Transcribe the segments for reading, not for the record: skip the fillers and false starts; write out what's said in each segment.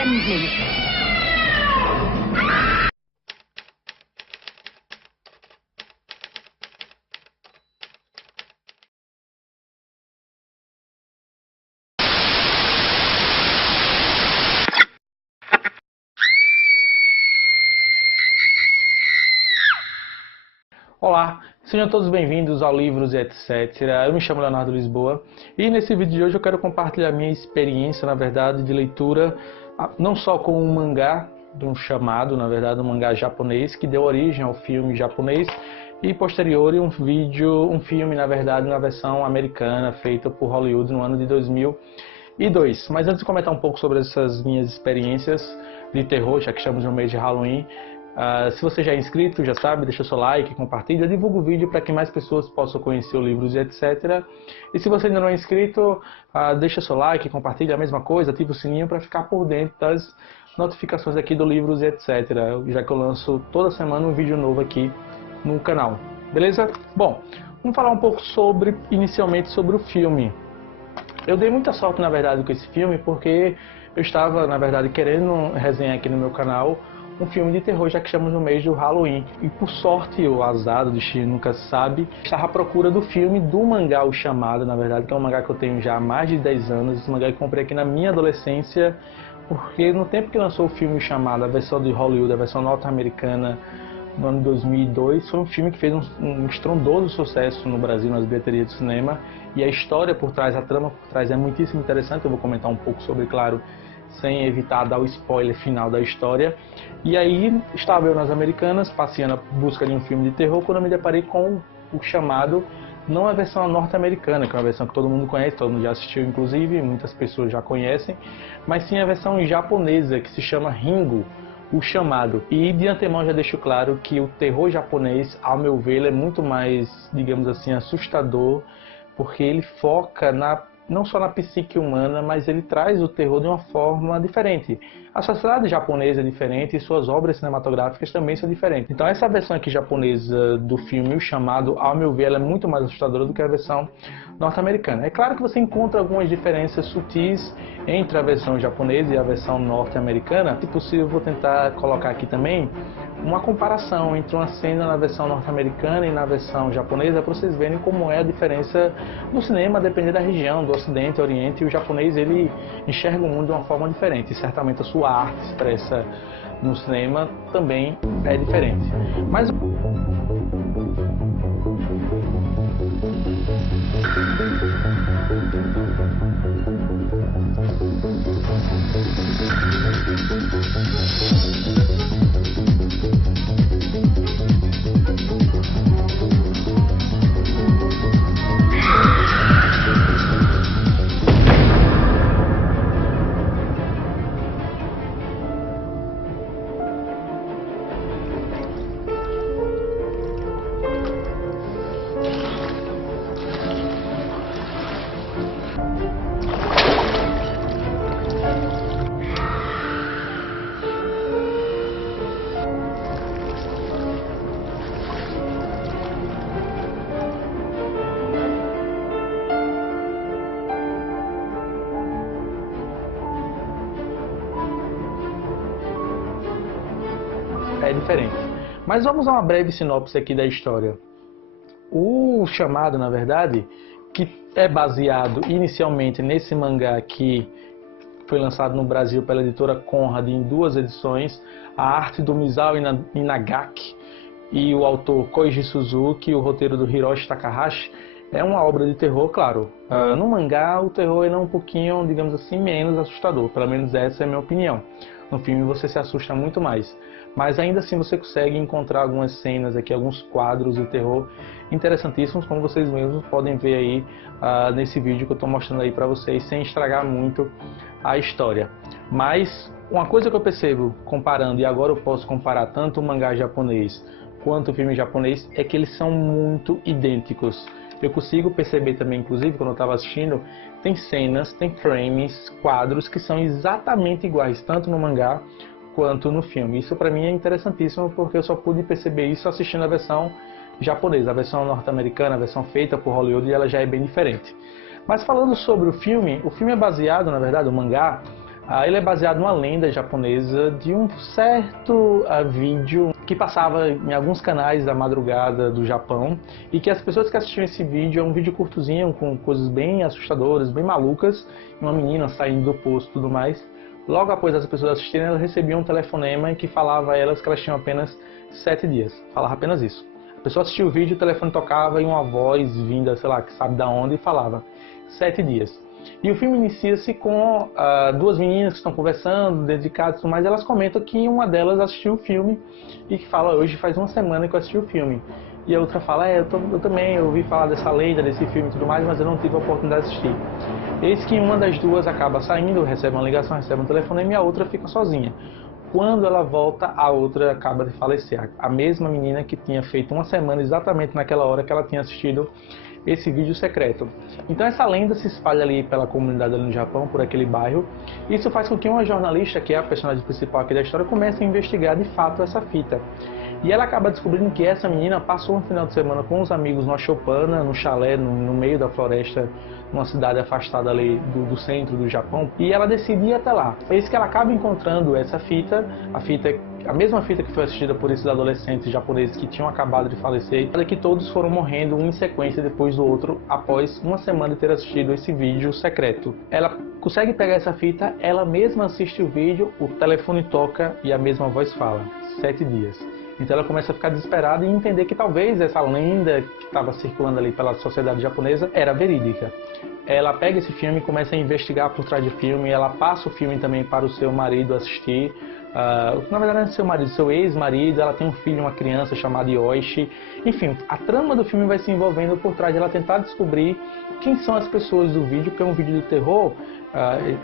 Send me. Olá, sejam todos bem-vindos ao Livros e etc. Eu me chamo Leonardo Lisboa e nesse vídeo de hoje eu quero compartilhar minha experiência, na verdade, de leitura, não só com um mangá, de um chamado, na verdade, um mangá japonês, que deu origem ao filme japonês, e posterior um filme, na verdade, na versão americana, feita por Hollywood no ano de 2002. Mas antes de comentar um pouco sobre essas minhas experiências de terror, já que estamos no mês de Halloween, se você já é inscrito, já sabe, deixa o seu like, compartilha, divulga o vídeo para que mais pessoas possam conhecer o Livros e etc. E se você ainda não é inscrito, deixa o seu like, compartilha a mesma coisa, ativa o sininho para ficar por dentro das notificações aqui do Livros e etc. Já que eu lanço toda semana um vídeo novo aqui no canal. Beleza? Bom, vamos falar um pouco inicialmente sobre o filme. Eu dei muita sorte, na verdade, com esse filme, porque eu estava, na verdade, querendo resenhar aqui no meu canal um filme de terror, já que estamos no mês do Halloween. E por sorte, ou azar, o destino nunca se sabe, estava à procura do filme do mangá O Chamado, na verdade, que é um mangá que eu tenho já há mais de 10 anos. Esse mangá que eu comprei aqui na minha adolescência, porque no tempo que lançou o filme O Chamado, a versão de Hollywood, a versão norte-americana, no ano de 2002, foi um filme que fez um estrondoso sucesso no Brasil, nas bilheterias do cinema. E a história por trás, a trama por trás é muitíssimo interessante. Eu vou comentar um pouco sobre, claro, sem evitar dar o spoiler final da história. E aí estava eu nas Americanas, passeando à busca de um filme de terror, quando eu me deparei com O Chamado, não a versão norte-americana, que é uma versão que todo mundo conhece, todo mundo já assistiu inclusive, muitas pessoas já conhecem, mas sim a versão japonesa, que se chama Ringo, O Chamado. E de antemão já deixo claro que o terror japonês, ao meu ver, ele é muito mais, digamos assim, assustador, porque ele foca não só na psique humana, mas ele traz o terror de uma forma diferente. A sociedade japonesa é diferente e suas obras cinematográficas também são diferentes. Então essa versão aqui japonesa do filme, O Chamado, ao meu ver, ela é muito mais assustadora do que a versão norte-americana. É claro que você encontra algumas diferenças sutis entre a versão japonesa e a versão norte-americana. Se possível, vou tentar colocar aqui também uma comparação entre uma cena na versão norte-americana e na versão japonesa, para vocês verem como é a diferença no cinema, dependendo da região, do Ocidente, Oriente. E o japonês, ele enxerga o mundo de uma forma diferente, e certamente a sua arte expressa no cinema também é diferente. Mas é diferente. Mas vamos a uma breve sinopse aqui da história. O Chamado, na verdade, que é baseado inicialmente nesse mangá que foi lançado no Brasil pela editora Conrad em 2 edições, a arte do Misao Inagaki e o autor Koichi Suzuki, o roteiro do Hiroshi Takahashi. É uma obra de terror, claro. No mangá, o terror é um pouquinho, digamos assim, menos assustador. Pelo menos essa é a minha opinião. No filme você se assusta muito mais. Mas ainda assim você consegue encontrar algumas cenas aqui, alguns quadros de terror interessantíssimos, como vocês mesmos podem ver aí nesse vídeo que eu estou mostrando aí para vocês, sem estragar muito a história. Mas uma coisa que eu percebo comparando, e agora eu posso comparar tanto o mangá japonês quanto o filme japonês, é que eles são muito idênticos. Eu consigo perceber também, inclusive, quando eu estava assistindo, tem cenas, tem frames, quadros que são exatamente iguais, tanto no mangá quanto no filme. Isso para mim é interessantíssimo, porque eu só pude perceber isso assistindo a versão japonesa. A versão norte-americana, a versão feita por Hollywood, e ela já é bem diferente. Mas falando sobre o filme é baseado, na verdade, o mangá, Ele é baseado numa lenda japonesa de um certo vídeo que passava em alguns canais da madrugada do Japão, e que as pessoas que assistiam esse vídeo, é um vídeo curtozinho com coisas bem assustadoras, bem malucas, uma menina saindo do poço e tudo mais. Logo após as pessoas assistirem, elas recebiam um telefonema que falava a elas que elas tinham apenas 7 dias. Falava apenas isso. A pessoa assistia o vídeo, o telefone tocava e uma voz vinda, sei lá, que sabe da onde, e falava 7 dias. E o filme inicia-se com duas meninas que estão conversando, dedicadas e tudo mais. Elas comentam que uma delas assistiu o filme e que fala, hoje faz uma semana que eu assisti o filme. E a outra fala, eu também ouvi falar dessa lenda, desse filme e tudo mais, mas eu não tive a oportunidade de assistir. Eis que uma das duas acaba saindo, recebe uma ligação, recebe um telefonema, e a outra fica sozinha. Quando ela volta, a outra acaba de falecer. A mesma menina que tinha feito uma semana exatamente naquela hora que ela tinha assistido esse vídeo secreto. Então essa lenda se espalha ali pela comunidade ali no Japão, por aquele bairro. Isso faz com que uma jornalista, que é a personagem principal aqui da história, comece a investigar de fato essa fita. E ela acaba descobrindo que essa menina passou um final de semana com os amigos numa choupana, no chalé, no meio da floresta, numa cidade afastada ali do centro do Japão, e ela decide ir até lá. É isso que ela acaba encontrando essa fita, a mesma fita que foi assistida por esses adolescentes japoneses que tinham acabado de falecer, que todos foram morrendo um em sequência depois do outro, após uma semana de ter assistido esse vídeo secreto. Ela consegue pegar essa fita, ela mesma assiste o vídeo, o telefone toca e a mesma voz fala, 7 dias. Então ela começa a ficar desesperada e entender que talvez essa lenda que estava circulando ali pela sociedade japonesa era verídica. Ela pega esse filme e começa a investigar por trás do filme, ela passa o filme também para o seu marido assistir. Na verdade não é seu marido, seu ex-marido, ela tem um filho, uma criança chamada Yoshi. Enfim, a trama do filme vai se envolvendo por trás de ela tentar descobrir quem são as pessoas do vídeo, porque é um vídeo de terror,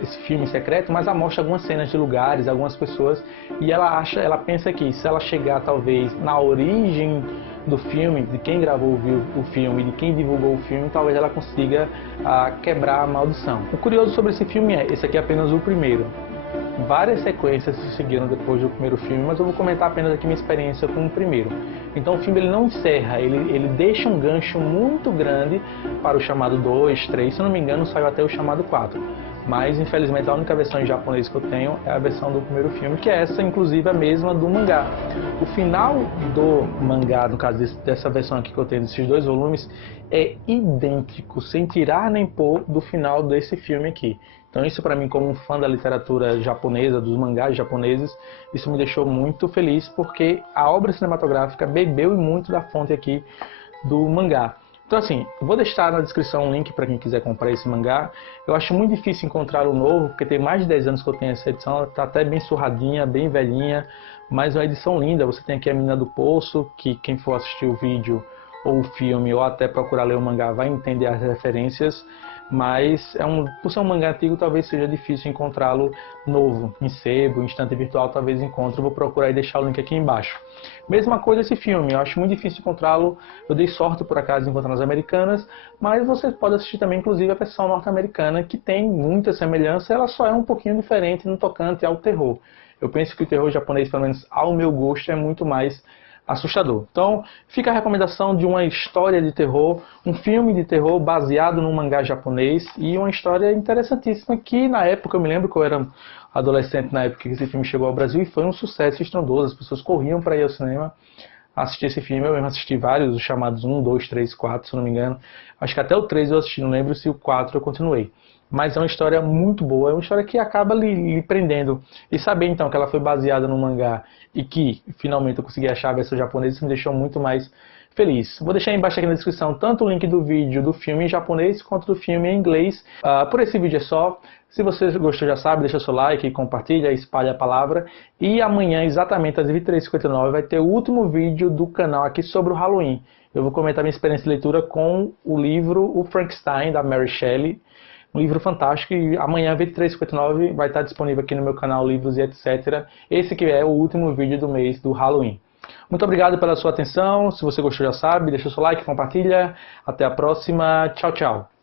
esse filme secreto, mas ela mostra algumas cenas de lugares, algumas pessoas, e ela pensa que se ela chegar talvez na origem do filme, de quem gravou o filme, de quem divulgou o filme, talvez ela consiga quebrar a maldição. O curioso sobre esse filme esse aqui é apenas o primeiro. Várias sequências se seguiram depois do primeiro filme, mas eu vou comentar apenas aqui minha experiência com o primeiro. Então o filme ele não encerra, ele deixa um gancho muito grande para o chamado 2, 3, se eu não me engano saiu até o chamado 4. Mas infelizmente a única versão em japonês que eu tenho é a versão do primeiro filme, que é essa, inclusive a mesma do mangá. O final do mangá, no caso dessa versão aqui que eu tenho, desses 2 volumes, é idêntico, sem tirar nem pôr do final desse filme aqui. Então isso para mim, como um fã da literatura japonesa, dos mangás japoneses, isso me deixou muito feliz, porque a obra cinematográfica bebeu muito da fonte aqui do mangá. Então assim, vou deixar na descrição um link para quem quiser comprar esse mangá. Eu acho muito difícil encontrar o novo, porque tem mais de 10 anos que eu tenho essa edição, ela está até bem surradinha, bem velhinha, mas é uma edição linda. Você tem aqui a Menina do Poço, que quem for assistir o vídeo ou o filme, ou até procurar ler o mangá, vai entender as referências. Mas por ser um mangá antigo, talvez seja difícil encontrá-lo novo, em sebo, em estante virtual, talvez encontre. Eu vou procurar e deixar o link aqui embaixo. Mesma coisa esse filme, eu acho muito difícil encontrá-lo. Eu dei sorte por acaso de encontrar nas americanas, mas você pode assistir também inclusive a versão norte-americana, que tem muita semelhança, ela só é um pouquinho diferente no tocante ao terror. Eu penso que o terror japonês, pelo menos ao meu gosto, é muito mais assustador. Então, fica a recomendação de uma história de terror, um filme de terror baseado num mangá japonês, e uma história interessantíssima que na época, eu me lembro que eu era adolescente na época que esse filme chegou ao Brasil, e foi um sucesso estrondoso. As pessoas corriam para ir ao cinema assistir esse filme. Eu mesmo assisti vários, os chamados 1, 2, 3, 4, se não me engano. Acho que até o 3 eu assisti, não lembro se o 4 eu continuei. Mas é uma história muito boa, é uma história que acaba lhe prendendo. E saber então que ela foi baseada no mangá e que finalmente eu consegui achar a versão japonesa, isso me deixou muito mais feliz. Vou deixar embaixo aqui na descrição tanto o link do vídeo do filme em japonês quanto do filme em inglês. Por esse vídeo é só. Se você gostou, já sabe, deixa seu like, compartilha, espalha a palavra. E amanhã, exatamente às 23h59, vai ter o último vídeo do canal aqui sobre o Halloween. Eu vou comentar minha experiência de leitura com o livro O Frankenstein, da Mary Shelley. Um livro fantástico, e amanhã, 23h59, vai estar disponível aqui no meu canal Livros e etc. Esse que é o último vídeo do mês do Halloween. Muito obrigado pela sua atenção. Se você gostou, já sabe, deixa o seu like, compartilha. Até a próxima. Tchau, tchau.